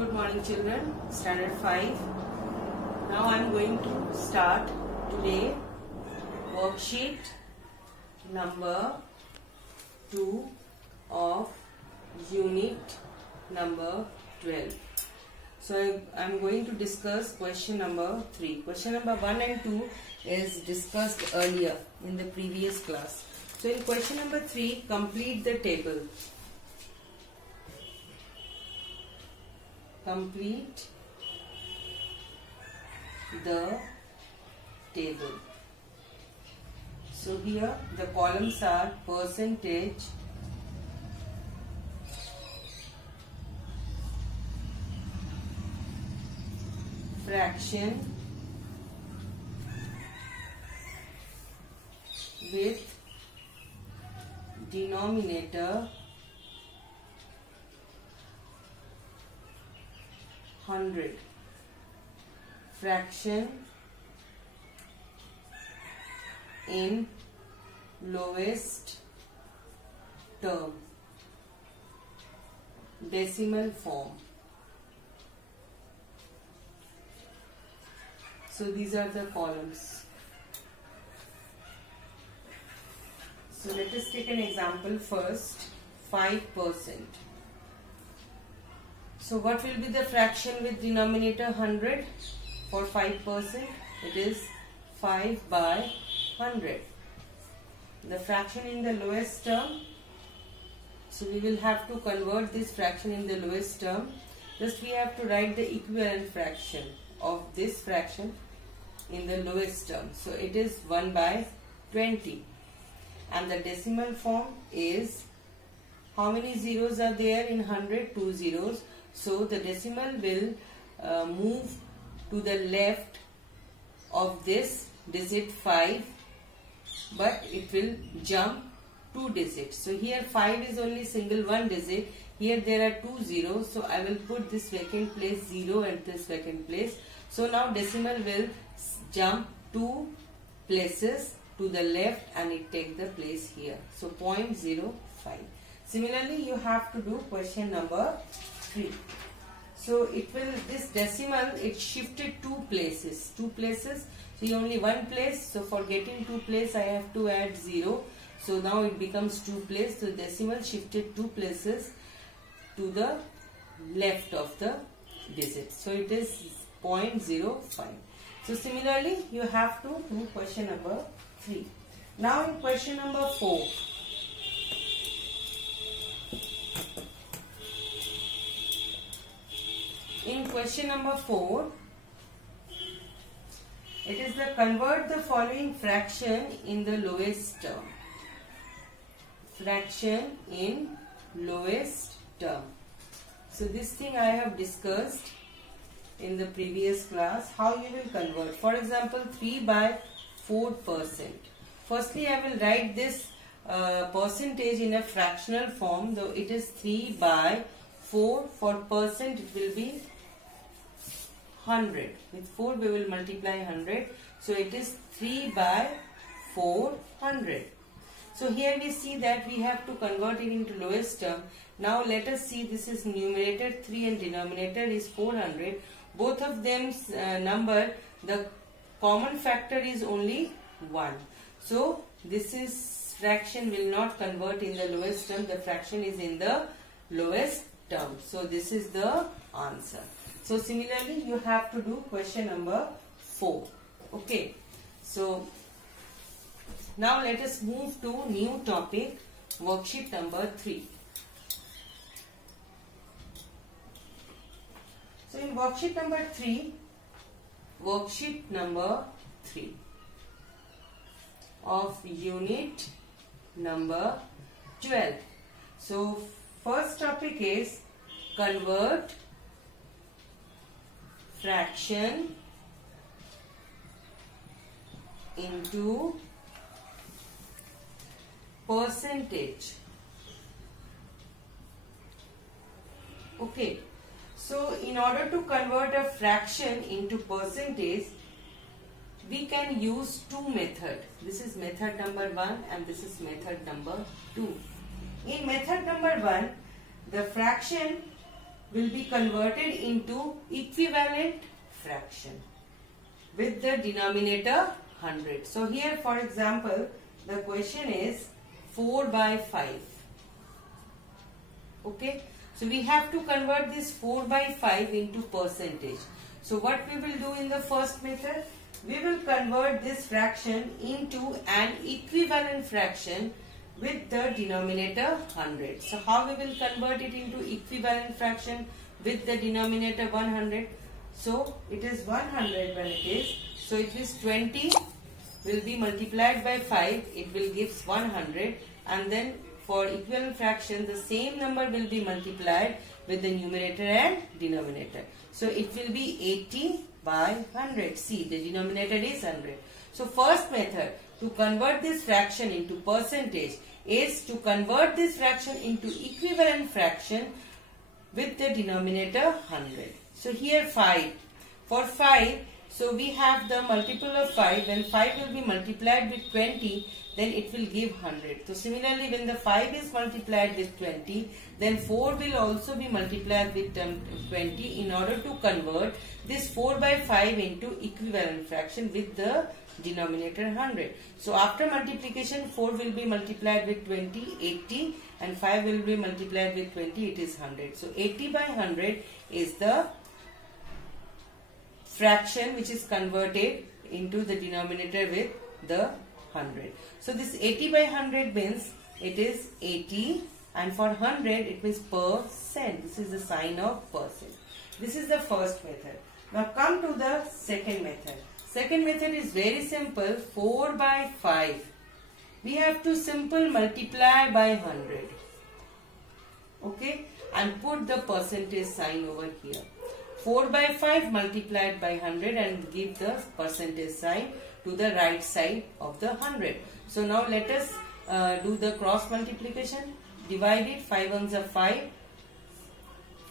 Good morning children, standard 5. Now I am going to start today worksheet number 2 of unit number 12. So I am going to discuss question number 3. Question number 1 and 2 is discussed earlier in the previous class. So in question number 3, complete the table. Complete the table. So here the columns are percentage, fraction with denominator 100, fraction in lowest term, decimal form. So these are the columns. So let us take an example first. 5%. So what will be the fraction with denominator 100 for 5%? It is 5 by 100. The fraction in the lowest term. So we will have to convert this fraction in the lowest term. Just we have to write the equivalent fraction of this fraction in the lowest term. So it is 1 by 20. And the decimal form is, how many zeros are there in 100? 2 zeros. So the decimal will move to the left of this digit 5, but it will jump 2 digits. So here 5 is only single one digit. Here there are 2 zeros. So I will put this vacant place 0 at this vacant place. So now decimal will jump 2 places to the left and it take the place here. So 0.05. Similarly, you have to do question number 3. So it will, this decimal, it shifted 2 places. So only 1 place. So for getting 2 place, I have to add 0. So now it becomes 2 place. So decimal shifted 2 places to the left of the digit. So it is 0.05. So similarly, you have to do question number 3. Now in question number 4. In question number 4, it is the convert the following fraction in the lowest term. Fraction in lowest term. So this thing I have discussed in the previous class, how you will convert. For example, 3 by 4%. Firstly, I will write this percentage in a fractional form, though it is 3 by 4. For percent, it will be 100. With 4, we will multiply 100. So it is 3 by 400. So here we see that we have to convert it into lowest term. Now let us see, this is numerator 3 and denominator is 400. Both of them's number, the common factor is only 1. So this is fraction will not convert in the lowest term. The fraction is in the lowest term. So this is the answer. So similarly, you have to do question number 4. Okay. So now let us move to new topic, worksheet number 3. So in worksheet number 3 of unit number 12. So first topic is convert fraction into percentage. Okay. So in order to convert a fraction into percentage, we can use 2 methods. This is method number 1 and this is method number 2. In method number 1, the fraction will be converted into equivalent fraction with the denominator 100. So here, for example, the question is 4 by 5. Okay. So we have to convert this 4 by 5 into percentage. So what we will do in the first method? We will convert this fraction into an equivalent fraction with the denominator 100. So how we will convert it into equivalent fraction with the denominator 100? So it is 100 when it is. So it is 20 will be multiplied by 5. It will give 100, and then for equivalent fraction the same number will be multiplied with the numerator and denominator. So it will be 80 by 100. See, the denominator is 100. So first method to convert this fraction into percentage is to convert this fraction into equivalent fraction with the denominator 100. So here 5. For 5, so we have the multiple of 5. When 5 will be multiplied with 20, then it will give 100. So similarly, when the 5 is multiplied with 20, then 4 will also be multiplied with 20 in order to convert this 4 by 5 into equivalent fraction with the denominator 100. So after multiplication, 4 will be multiplied with 20, 80, and 5 will be multiplied with 20, it is 100. So 80 by 100 is the fraction which is converted into the denominator with the 100. So this 80 by 100 means it is 80, and for 100 it means percent. This is the sign of percent. This is the first method. Now come to the second method. Second method is very simple. 4 by 5. We have to simple multiply by 100. Okay, and put the percentage sign over here. 4 by 5 multiplied by 100 and give the percentage sign to the right side of the 100. So now let us do the cross multiplication. Divide it. 5 ones are 5.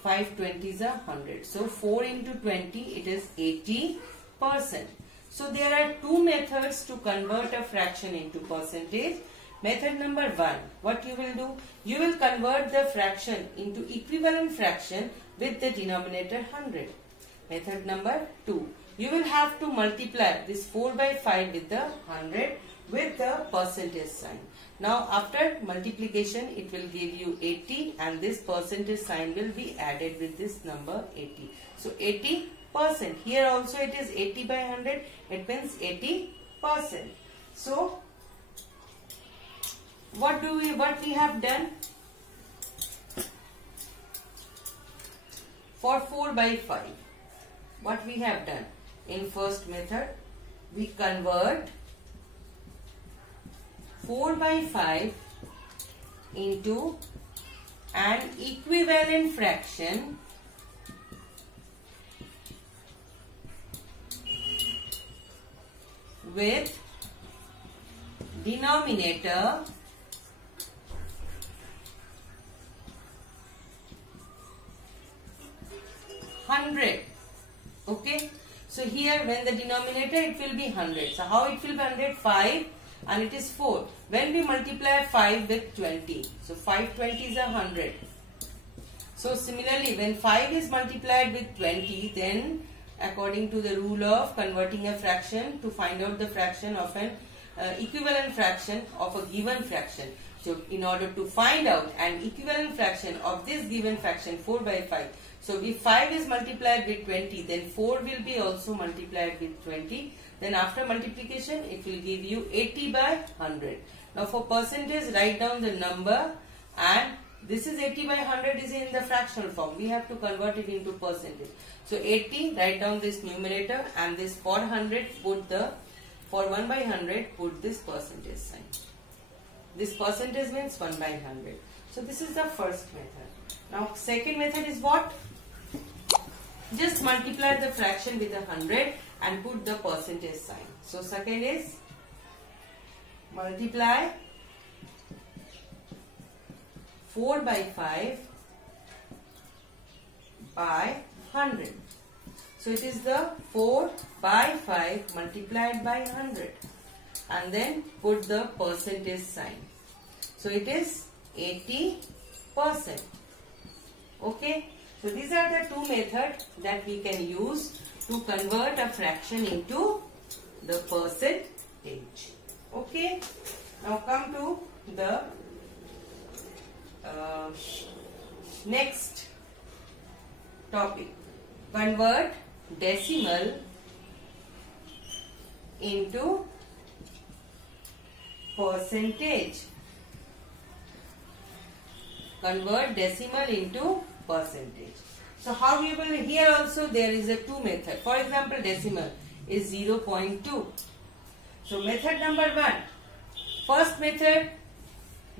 5 20s are 100. So 4 into 20, it is 80%. So there are two methods to convert a fraction into percentage. Method number 1, what you will do? You will convert the fraction into equivalent fraction with the denominator 100. Method number 2, you will have to multiply this 4 by 5 with the 100 with the percentage sign. Now after multiplication, it will give you 80, and this percentage sign will be added with this number 80. So 80%. Here also it is 80 by 100. It means 80%. So what we have done? For 4 by 5, what we have done? In first method, we convert 4 by 5 into an equivalent fraction with denominator $100. Okay. So here when the denominator, it will be 100. So how it will be 100? 5 and it is 4. When we multiply 5 with 20, so 5 20s are 100. So similarly, when 5 is multiplied with 20, then according to the rule of converting a fraction to find out the fraction of an equivalent fraction of a given fraction. So in order to find out an equivalent fraction of this given fraction 4 by 5, so if 5 is multiplied with 20, then 4 will be also multiplied with 20. Then after multiplication, it will give you 80 by 100. Now for percentage, write down the number, and this is 80 by 100 is in the fractional form. We have to convert it into percentage. So 80, write down this numerator, and this for 100, for 1 by 100, put this percentage sign. This percentage means 1 by 100. So this is the first method. Now second method is what? Just multiply the fraction with 100 and put the percentage sign. So second is multiply 4 by 5 by 100. So it is the 4 by 5 multiplied by 100, and then put the percentage sign. So it is 80%. Okay. So these are the two methods that we can use to convert a fraction into the percentage. Okay. Now come to the next topic. Convert decimal into percentage. Convert decimal into percentage. So how we will, here also there is a two method. For example, decimal is 0.2. So method number 1. First method,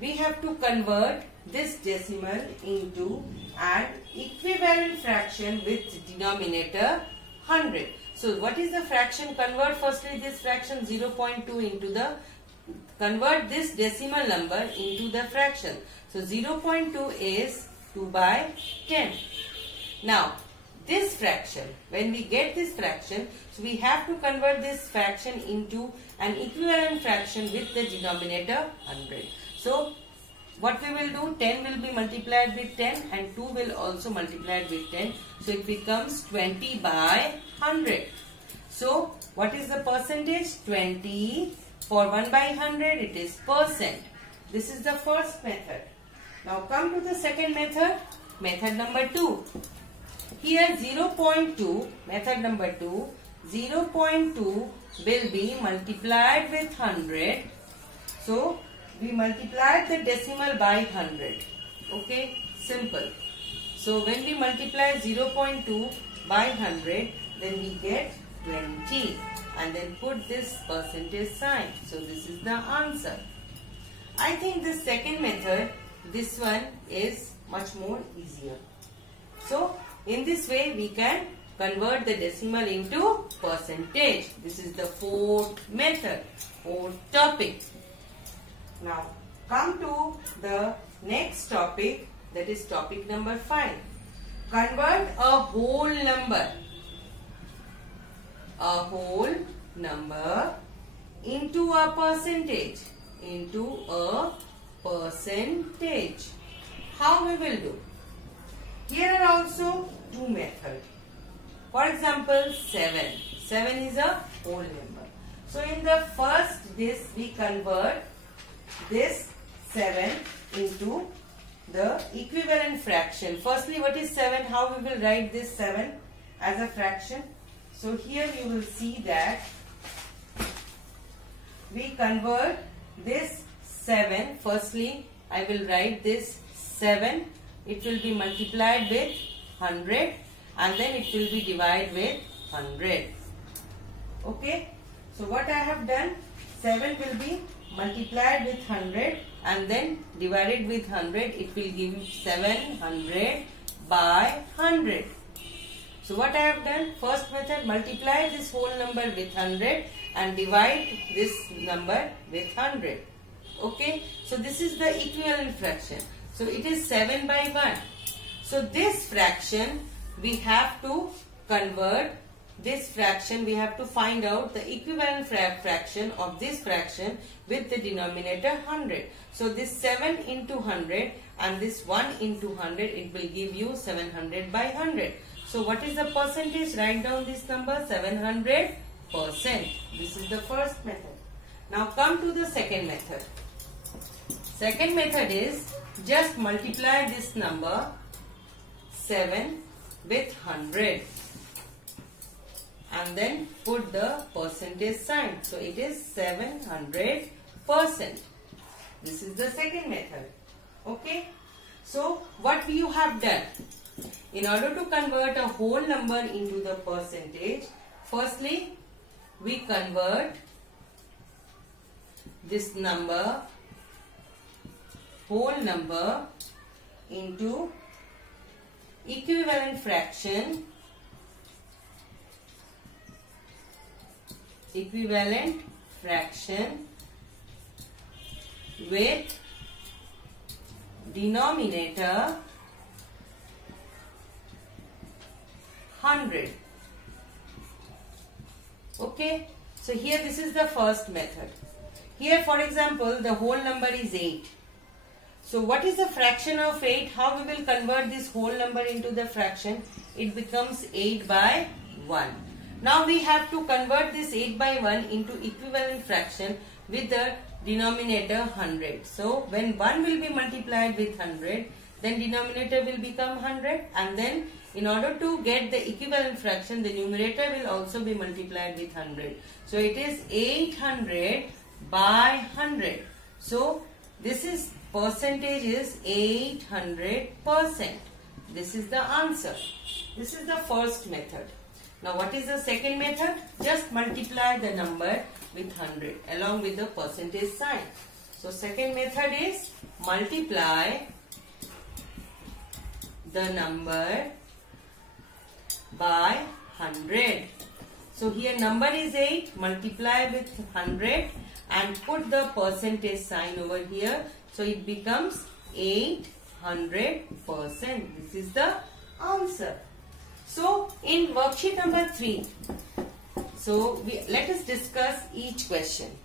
we have to convert this decimal into an equivalent fraction with denominator 100. So what is the fraction? Convert firstly this fraction 0.2 into the, convert this decimal number into the fraction. So 0.2 is 2 by 10. Now this fraction, when we get this fraction, so we have to convert this fraction into an equivalent fraction with the denominator 100. So what we will do, 10 will be multiplied with 10 and 2 will also multiplied with 10. So it becomes 20 by 100. So what is the percentage? 20. For 1 by 100 it is percent. This is the first method. Now come to the second method. Method number 2. Here 0.2, method number 2, 0.2 will be multiplied with 100. So we multiplied the decimal by 100. Okay, simple. So when we multiply 0.2 by 100, then we get 20 and then put this percentage sign. So this is the answer. I think the second method, this one is much more easier. So in this way we can convert the decimal into percentage. This is the fourth method, fourth topic. Now come to the next topic, that is topic number 5. Convert a whole number into a percentage. How we will do? Here are also two methods. For example, 7. 7 is a whole number. So in the first we convert this 7 into the equivalent fraction. Firstly, what is 7? How we will write this 7 as a fraction? So here you will see that we convert this 7. Firstly, I will write this 7. It will be multiplied with 100 and then it will be divided with 100. Okay. So what I have done, 7 will be multiplied with 100 and then divided with 100. It will give 700 by 100. So what I have done, first method, multiply this whole number with 100 and divide this number with 100. Okay. So this is the equivalent fraction. So it is 7 by 1. So this fraction we have to convert. This fraction we have to find out the equivalent fraction of this fraction with the denominator 100. So this 7 into 100 and this 1 into 100, it will give you 700 by 100. So what is the percentage? Write down this number, 700%. This is the first method. Now come to the second method. Second method is just multiply this number 7 with 100 and then put the percentage sign. So it is 700%. This is the second method. Okay. So what you have done? In order to convert a whole number into the percentage, firstly we convert this number, whole number, into equivalent fraction with denominator 100. Okay. So here this is the first method. Here for example the whole number is 8. So what is the fraction of 8? How we will convert this whole number into the fraction? It becomes 8 by 1. Now we have to convert this 8 by 1 into equivalent fraction with the denominator 100. So when 1 will be multiplied with 100, then denominator will become 100, and then in order to get the equivalent fraction, the numerator will also be multiplied with 100. So it is 800 by 100. So this is percentage is 800%. This is the answer. This is the first method. Now what is the second method? Just multiply the number with 100 along with the percentage sign. So second method is multiply the number by 100. So here number is 8, multiply with 100 and put the percentage sign over here. So it becomes 800%. This is the answer. So in worksheet number 3, so let us discuss each question.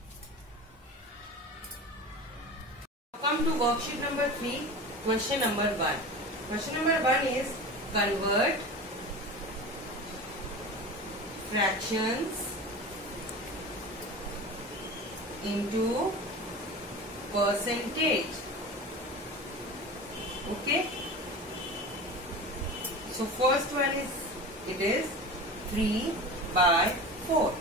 Come to worksheet number 3, question number 1. Question number 1 is convert fractions into percentage. Okay. So first one is, it is 3 by 4.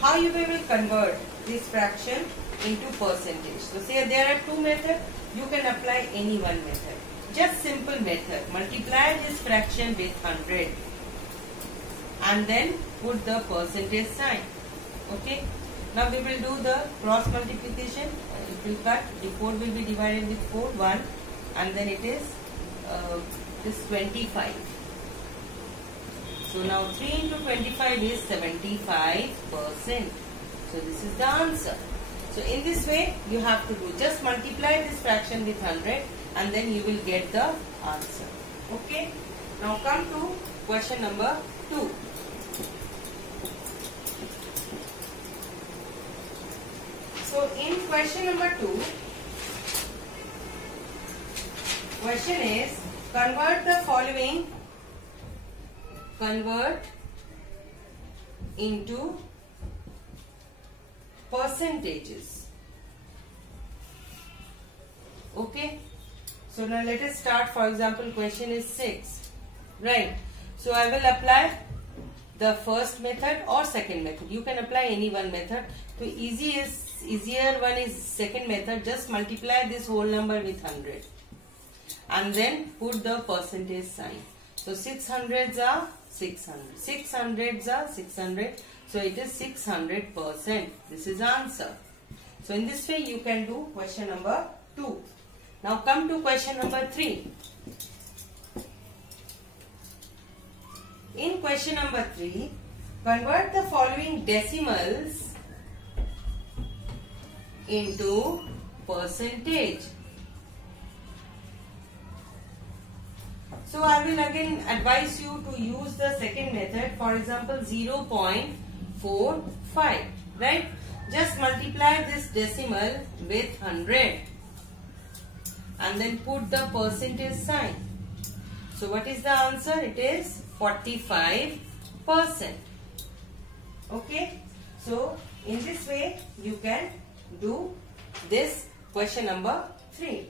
How you will convert this fraction into percentage? So say there are two methods. You can apply any one method. Just simple method. Multiply this fraction with 100 and then put the percentage sign. Okay. Now we will do the cross multiplication. It will cut. The 4 will be divided with 4, 1, and then it is this 25. So now 3 into 25 is 75%. So this is the answer. So in this way you have to do. Just multiply this fraction with 100 and then you will get the answer. Okay. Now come to question number 2. So in question number 2, question is convert the following, convert into percentages. Okay. So now let us start. For example, question is 6. Right. So I will apply the first method or second method. You can apply any one method. So easier one is second method. Just multiply this whole number with 100 and then put the percentage sign. So 600s are 600, 600s are 600. So it is 600%. This is answer. So in this way you can do question number 2. Now come to question number 3. In question number 3, convert the following decimals into percentage. So I will again advise you to use the second method. For example, 0.45, right? Just multiply this decimal with 100 and then put the percentage sign. So what is the answer? It is 45%. Okay. So in this way you can do this question number 3.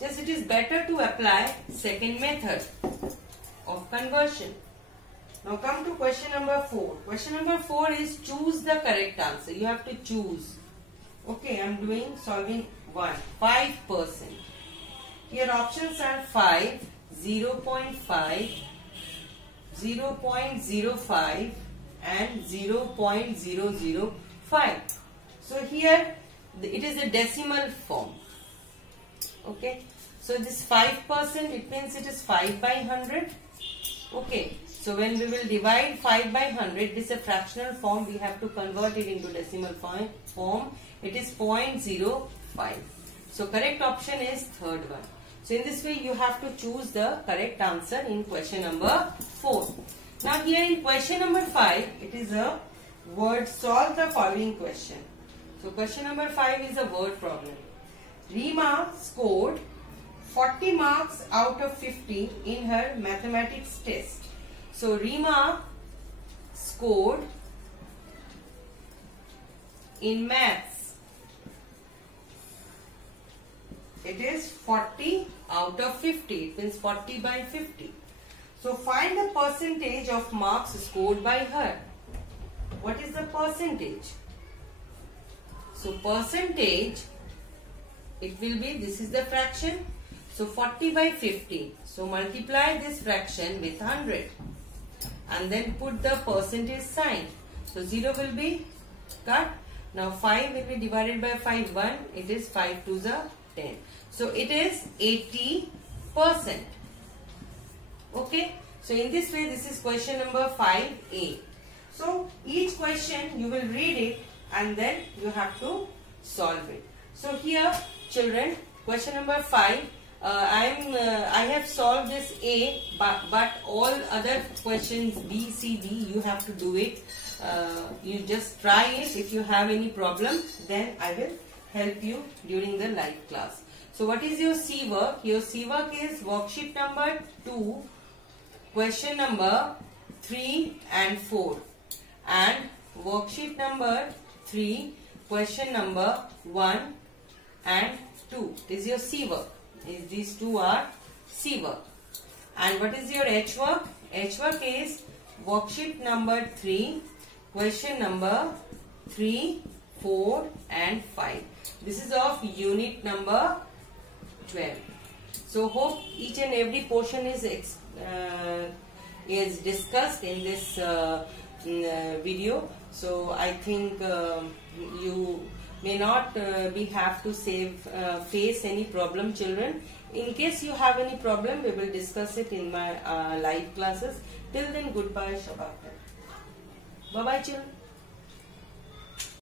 Just it is better to apply second method of conversion. Now come to question number 4. Question number 4 is choose the correct answer. You have to choose. Okay, I am doing solving 1. 5%. Here options are 5, 0.5, 0.05 and 0.005. So here it is a decimal form. Okay. So this 5%, it means it is 5 by 100. Okay. So when we will divide 5 by 100, this is a fractional form. We have to convert it into decimal form. It is 0.05. So correct option is third one. So in this way you have to choose the correct answer in question number 4. Now here in question number 5, it is a word solve the following question. So question number 5 is a word problem. Rima scored 40 marks out of 50 in her mathematics test. So Rima scored in maths, it is 40 out of 50. It means 40 by 50. So find the percentage of marks scored by her. What is the percentage? So percentage, it will be, this is the fraction. So 40 by 50. So multiply this fraction with 100 and then put the percentage sign. So 0 will be cut. Now 5 will be divided by 5. 1, it is 5 to the 10. So it is 80%. Okay. So in this way, this is question number 5A. So each question you will read it and then you have to solve it. So here children, question number 5. I have solved this A, but all other questions B, C, D, you have to do it. You just try it. If you have any problem, then I will help you during the live class. So what is your C work? Your C work is worksheet number 2, question number 3 and 4, and worksheet number 3, question number 1 and 2 is your C work. These two are C work. And what is your H work? H work is worksheet number 3, question number 3, 4 and 5. This is of unit number 12. So hope each and every portion is discussed in this video. So I think you may not have to face any problem, children. In case you have any problem, we will discuss it in my live classes. Till then, goodbye, Shabbat. Bye bye, children.